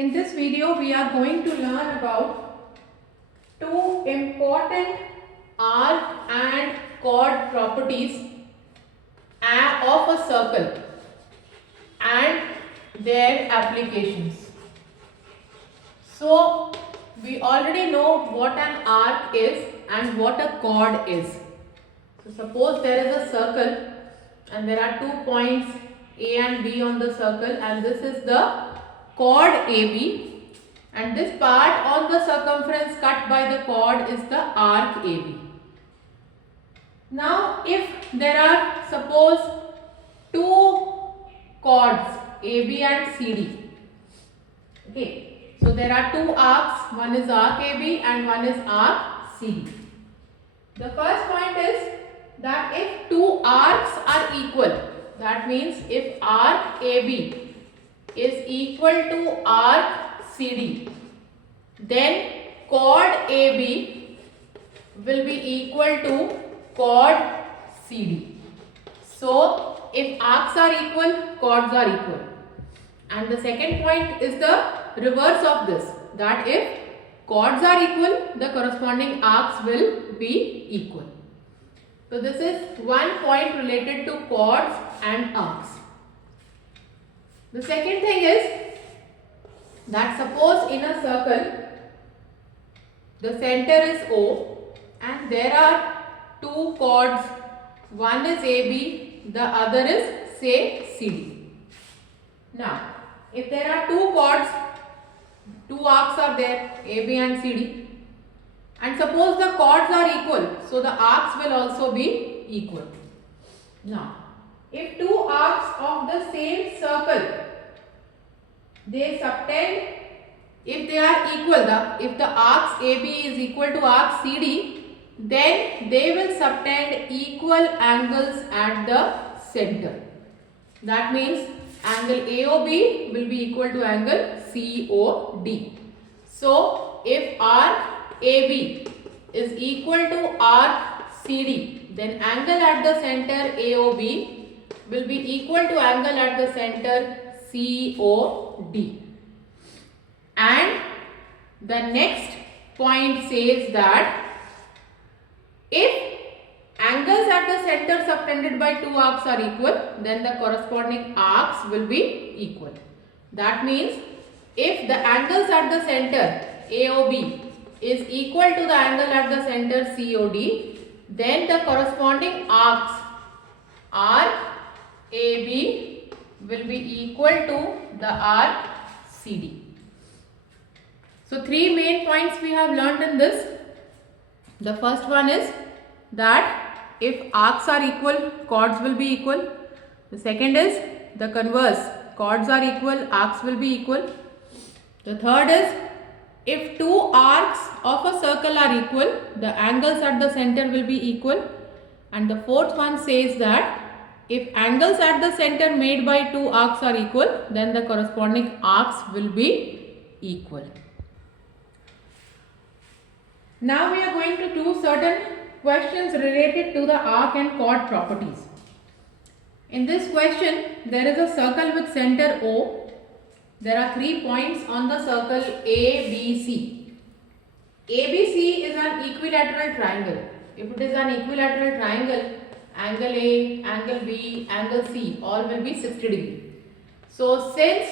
In this video, we are going to learn about two important arc and chord properties of a circle and their applications. So, we already know what an arc is and what a chord is. So, suppose there is a circle and there are 2 points A and B on the circle, and this is the chord AB, and this part on the circumference cut by the chord is the arc AB. Now, if there are suppose 2 chords AB and CD, okay, so there are 2 arcs, one is arc AB and one is arc CD. The first point is that if 2 arcs are equal, that means if arc AB is equal to arc CD, then chord AB will be equal to chord CD. So, if arcs are equal, chords are equal. And the second point is the reverse of this, that if chords are equal, the corresponding arcs will be equal. So, this is one point related to chords and arcs. The second thing is that suppose in a circle the center is O and there are 2 chords, one is AB, the other is say CD. Now, if there are 2 chords, 2 arcs are there, AB and CD, and suppose the chords are equal, so the arcs will also be equal. Now, if 2 arcs of the same circle, they subtend, if they are equal, if the arcs AB is equal to arc CD, then they will subtend equal angles at the center. That means angle AOB will be equal to angle COD. So, if arc AB is equal to arc CD, then angle at the center AOB will be equal to angle at the center COD. And the next point says that if angles at the center subtended by 2 arcs are equal, then the corresponding arcs will be equal. That means if the angles at the center AOB is equal to the angle at the center COD, then the corresponding arcs arc AB will be equal to the arc CD. So, 3 main points we have learned in this. The first one is that if arcs are equal, chords will be equal. The second is the converse, chords are equal, arcs will be equal. The third is if 2 arcs of a circle are equal, the angles at the center will be equal. And the fourth one says that if angles at the center made by 2 arcs are equal, then the corresponding arcs will be equal. Now we are going to do certain questions related to the arc and chord properties. In this question, there is a circle with center O. There are 3 points on the circle ABC. ABC is an equilateral triangle. If it is an equilateral triangle, angle A, angle B, angle C, all will be 60 degree. So, since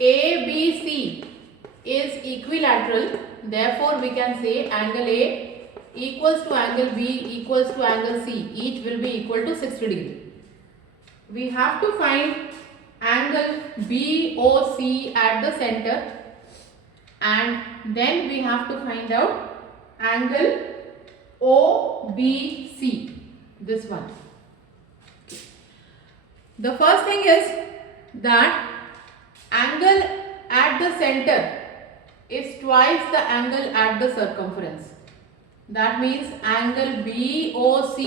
ABC is equilateral, therefore we can say angle A equals to angle B equals to angle C. Each will be equal to 60 degree. We have to find angle BOC at the center, and then we have to find out angle OBC, this one. The first thing is that angle at the center is twice the angle at the circumference. That means angle BOC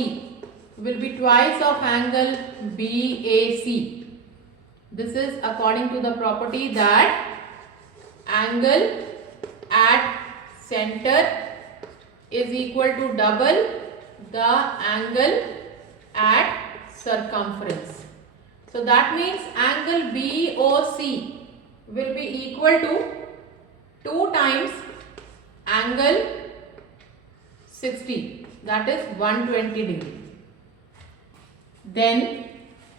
will be twice of angle BAC. This is according to the property that angle at center is equal to double the angle at circumference. So that means angle BOC will be equal to 2 times angle 60, that is 120 degree. Then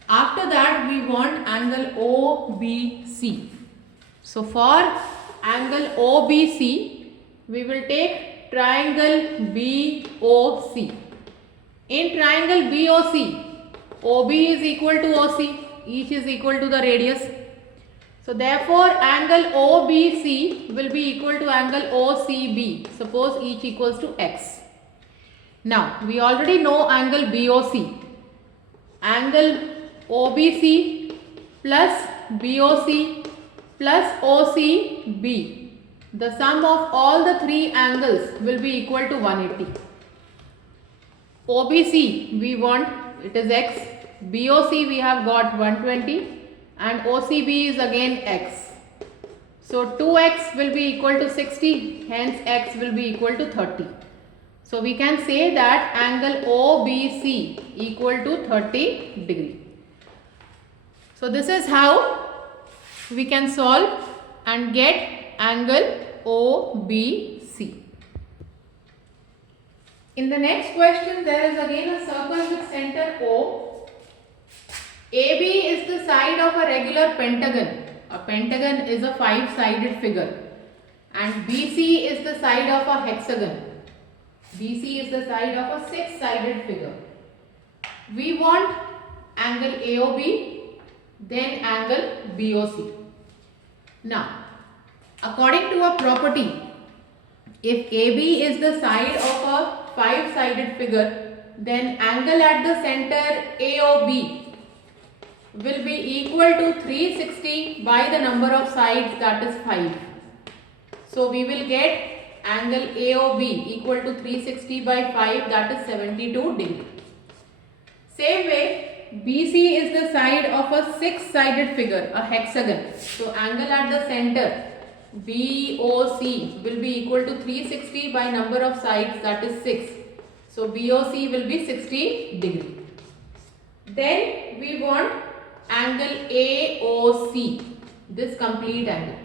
after that we want angle OBC. So for angle OBC we will take triangle BOC. In triangle BOC, OB is equal to OC, each is equal to the radius. So therefore angle OBC will be equal to angle OCB. Suppose each equals to x. Now we already know angle BOC. Angle OBC plus BOC plus OCB. The sum of all the three angles will be equal to 180. OBC we want, it is x. BOC we have got 120 and OCB is again x. So 2x will be equal to 60, hence x will be equal to 30. So we can say that angle OBC equal to 30 degree. So this is how we can solve and get angle OBC. In the next question, there is again a circle with center O. AB is the side of a regular pentagon. A pentagon is a 5-sided figure. And BC is the side of a hexagon. BC is the side of a 6-sided figure. We want angle AOB, then angle BOC. Now, according to a property, if AB is the side of a 5-sided figure, then angle at the center AOB will be equal to 360 by the number of sides, that is 5. So we will get angle AOB equal to 360 by 5, that is 72 degree. Same way, BC is the side of a 6-sided figure, a hexagon. So angle at the center BOC will be equal to 360 by number of sides, that is 6. So BOC will be 60 degree. Then we want angle AOC, this complete angle.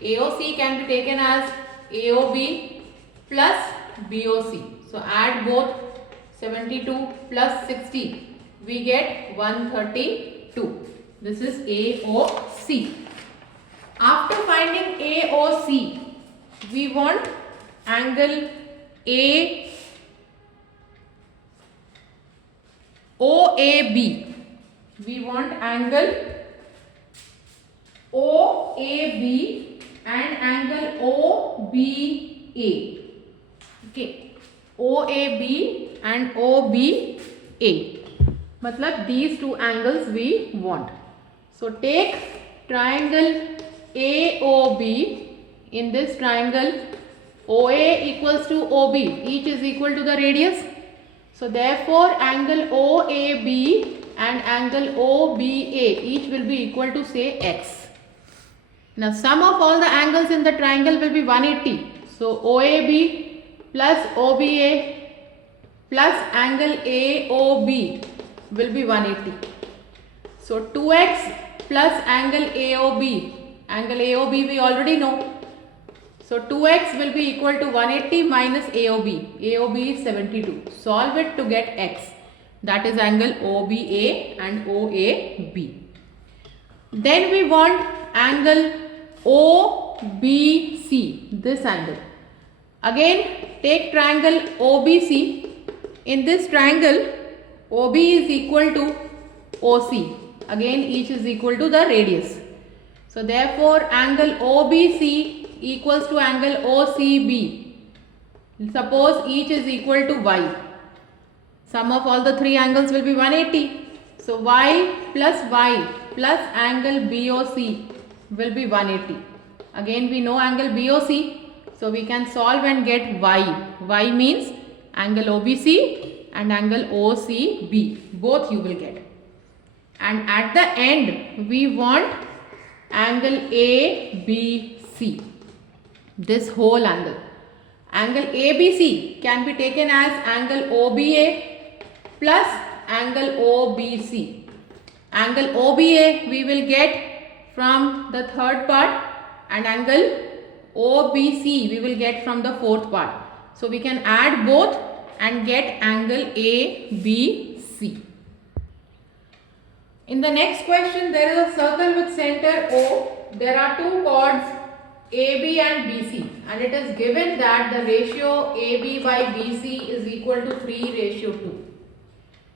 AOC can be taken as AOB plus BOC. So add both, 72 plus 60, we get 132. This is AOC. After finding AOC, we want angle OAB. We want angle OAB and angle OBA. Okay, OAB and OBA. Matlab these two angles we want. So take triangle AOB. In this triangle, OA equals to OB, each is equal to the radius. So therefore angle OAB and angle OBA each will be equal to say x. Now sum of all the angles in the triangle will be 180. So OAB plus OBA plus angle AOB will be 180. So 2x plus angle AOB. Angle AOB we already know. So 2x will be equal to 180 minus AOB. AOB is 72. Solve it to get x. That is angle OBA and OAB. Then we want angle OBC, this angle. Again take triangle OBC. In this triangle, OB is equal to OC. Again each is equal to the radius. So therefore angle OBC equals to angle OCB. Suppose each is equal to y. Sum of all the three angles will be 180. So y plus angle BOC will be 180. Again we know angle BOC. So we can solve and get y. Y means angle OBC and angle OCB. Both you will get. And at the end we want angle ABC. This whole angle. Angle ABC can be taken as angle OBA plus angle OBC. Angle OBA we will get from the third part and angle OBC we will get from the fourth part. So we can add both and get angle ABC. In the next question, there is a circle with center O. There are two chords AB and BC, and it is given that the ratio AB by BC is equal to 3:2.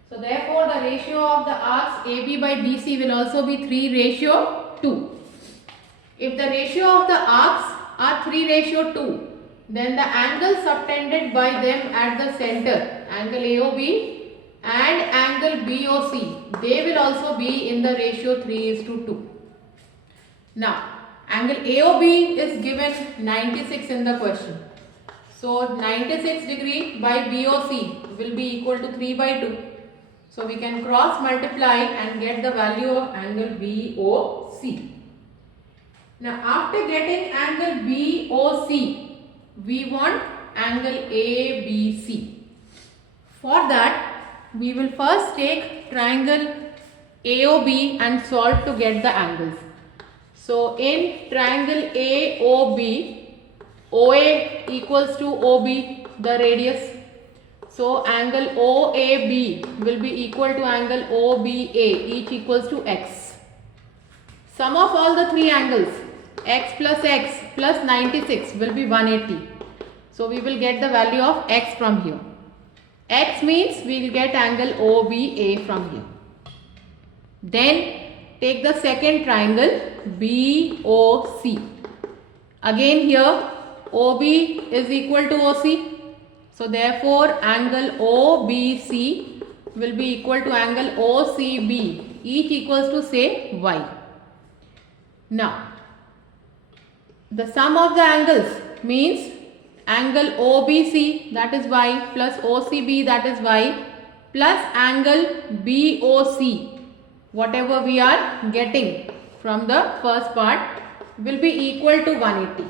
So therefore the ratio of the arcs AB by BC will also be 3:2. If the ratio of the arcs are 3:2, then the angle subtended by them at the center, angle AOB and angle BOC, they will also be in the ratio 3:2. Now, angle AOB is given 96 in the question. So, 96 degree by BOC will be equal to 3/2. So, we can cross multiply and get the value of angle BOC. Now, after getting angle BOC, we want angle ABC. For that, we will first take triangle AOB and solve to get the angles. So, in triangle AOB, OA equals to OB, the radius. So, angle OAB will be equal to angle OBA, each equals to x. Sum of all the three angles, x plus 96 will be 180. So, we will get the value of x from here. X means we will get angle OBA from here. Then take the second triangle BOC. Again here OB is equal to OC. So therefore angle OBC will be equal to angle OCB, each equals to say y. Now the sum of the angles means angle OBC, that is y, plus OCB, that is y, plus angle BOC, whatever we are getting from the first part, will be equal to 180.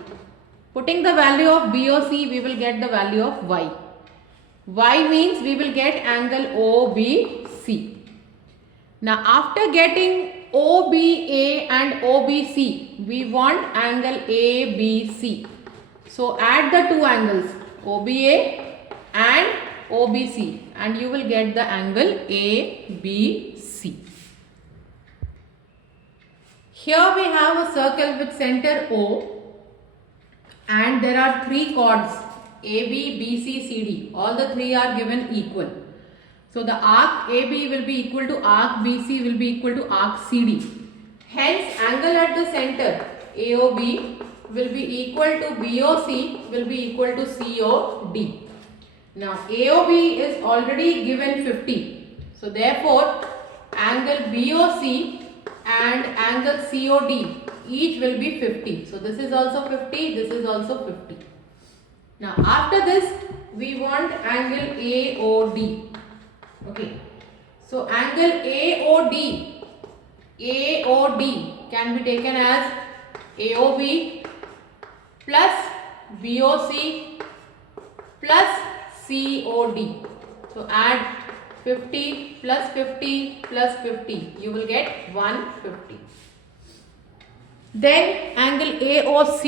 Putting the value of BOC, we will get the value of y. Y means we will get angle OBC. Now after getting OBA and OBC, we want angle ABC. So add the two angles OBA and OBC and you will get the angle ABC. Here we have a circle with center O and there are three chords AB, BC, CD. All the three are given equal. So the arc AB will be equal to arc BC will be equal to arc CD. Hence angle at the center AOB will be equal to BOC will be equal to COD. Now AOB is already given 50. So therefore angle BOC and angle COD each will be 50. So this is also 50, this is also 50. Now after this we want angle AOD. Okay. So angle AOD can be taken as AOB plus BOC plus COD. So add 50 plus 50 plus 50. You will get 150. Then angle AOC.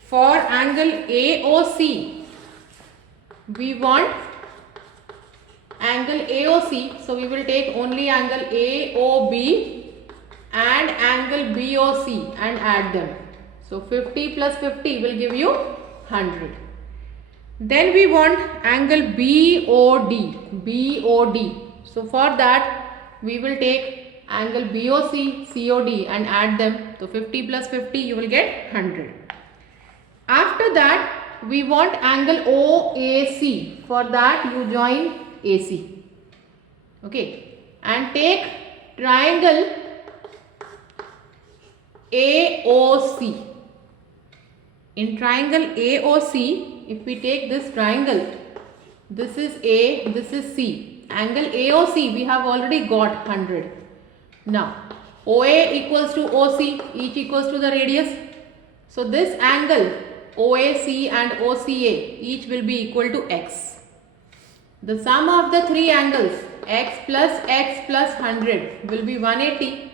For angle AOC, we want angle AOC. So we will take only angle AOB and angle BOC and add them. So 50 plus 50 will give you 100. Then we want angle BOD. So for that we will take angle BOC, COD and add them. So 50 plus 50 you will get 100. After that we want angle OAC. For that you join AC. Okay. And take triangle AOC. In triangle AOC, if we take this triangle, this is A, this is C. Angle AOC we have already got 100. Now OA equals to OC, each equals to the radius. So this angle OAC and OCA each will be equal to x. The sum of the three angles x plus 100 will be 180.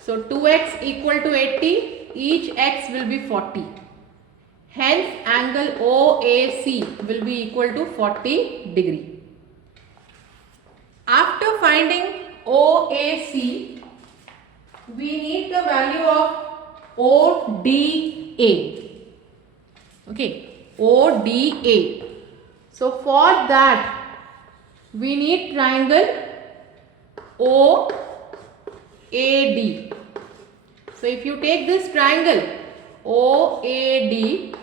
So 2x equal to 80, each x will be 40. Hence angle OAC will be equal to 40 degree. After finding OAC, we need the value of ODA. Okay, ODA. So for that we need triangle OAD. So if you take this triangle OAD,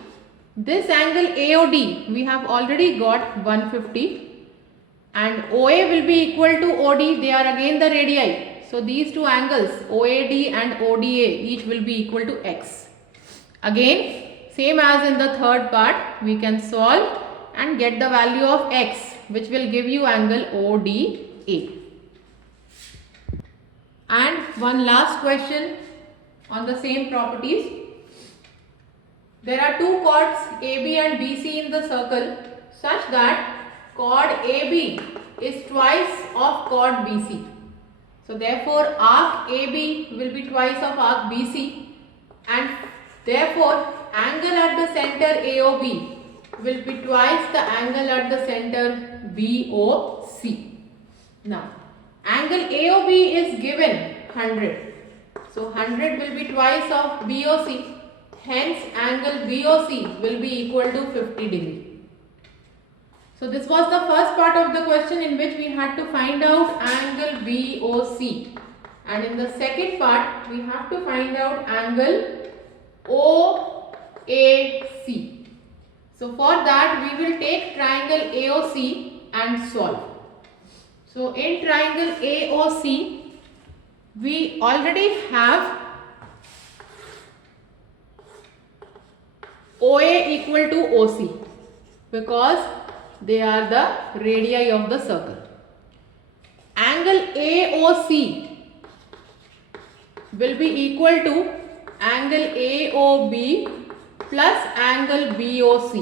this angle AOD we have already got 150, and OA will be equal to OD, they are again the radii. So these two angles OAD and ODA each will be equal to x. Again, same as in the third part, we can solve and get the value of x, which will give you angle ODA. And one last question on the same properties. There are two chords AB and BC in the circle such that chord AB is twice of chord BC. So therefore arc AB will be twice of arc BC, and therefore angle at the center AOB will be twice the angle at the center BOC. Now angle AOB is given 100. So 100 will be twice of BOC. Hence angle BOC will be equal to 50 degree. So this was the first part of the question in which we had to find out angle BOC, and in the second part we have to find out angle OAC. So for that we will take triangle AOC and solve. So in triangle AOC we already have OA equal to OC because they are the radii of the circle. Angle AOC will be equal to angle AOB plus angle BOC.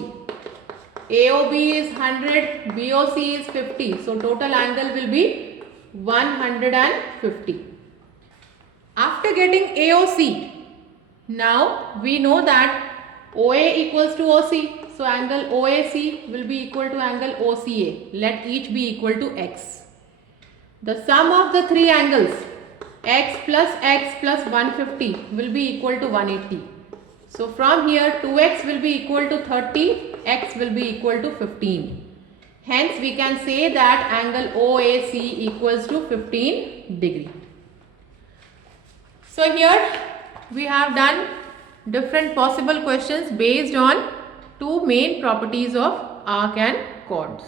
AOB is 100, BOC is 50. So total angle will be 150. After getting AOC, now we know that OA equals to OC. So angle OAC will be equal to angle OCA. Let each be equal to x. The sum of the three angles x plus 150 will be equal to 180. So from here 2x will be equal to 30, x will be equal to 15. Hence we can say that angle OAC equals to 15 degree. So here we have done different possible questions based on two main properties of arc and chords.